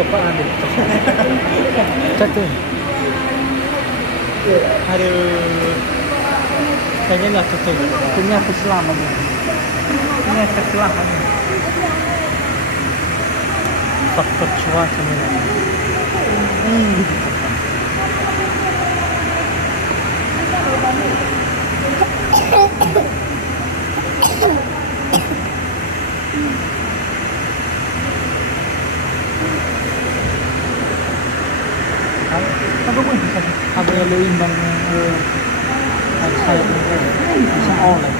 bapak ambil. Cek tuh. Aduh. Kayaknya nggak cocok. Ini aku selamat ya. Ini efek selamat. Faktor cuaca nih. Apa pun bisa. Apa yang lebih imbang saya bisa oleh.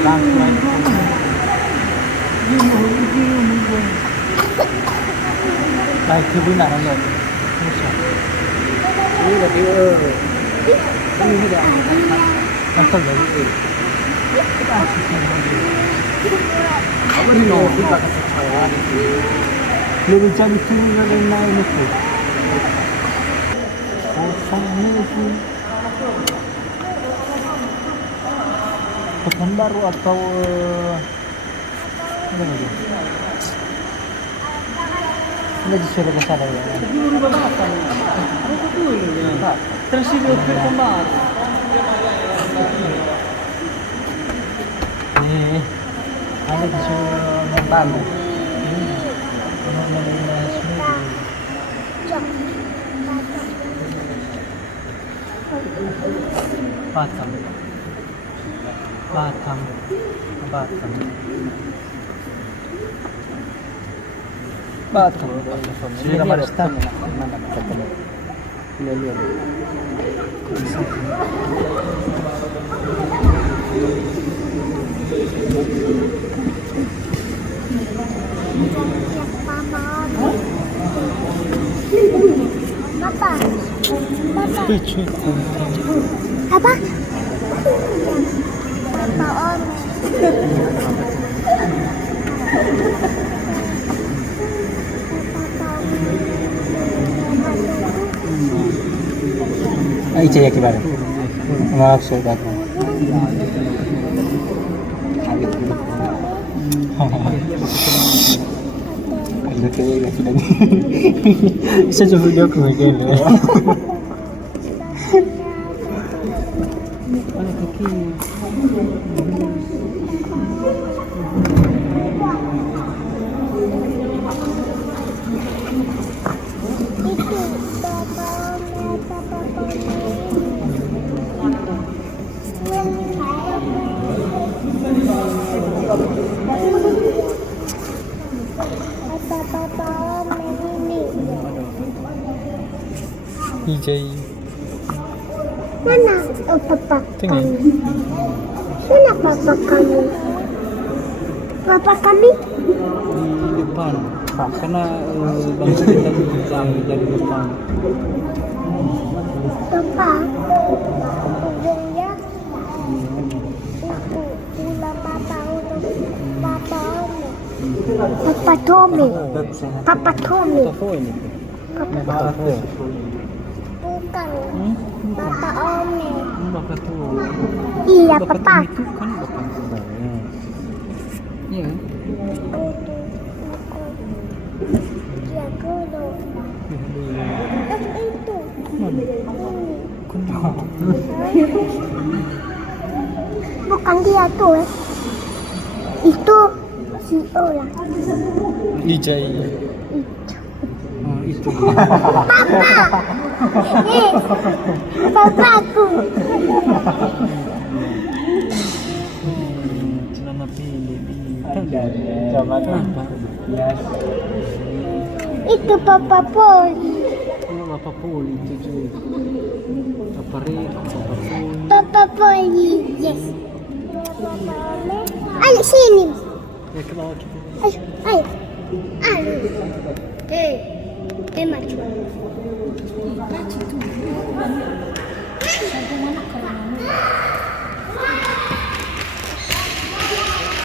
Langsung. Baik kebenaran ya. Ini berarti ini tidak asal dari apa ini tidak kesalahan lebih jadi turun dari naik itu kosongnya itu pesan baru atau apa lagi ini disuruh ke sana ya Terus itu kembar. nih ada disuruh membantu Batam Batam Batam Batam sudah barista mana ketemu lihat Papa. Papa. Papa Apa? Papa Om. Ay, caya ke baru. Maksud aku. Ada kayak lagi lagi. Bisa coba video aku mungkin ya. Mana kaki? DJ Mana papa tinggi. Mana papa kami? Papa kami? Di depan karena bangsa kita dari depan Papa ya itu pula papa Papa Tommy Papa Tommy Tafo ini Papa bukan Papa Omi bapak tuh iya papa itu kan bapak sebaya iya ya kudu itu bukan dia tuh itu si Ola DJ itu itu papaku celana pilih zaman apa itu papa Poli bapak poli itu juga bapak Riko papa Poli yes ayo sini ya ke bawah kita ayo maju maju tuh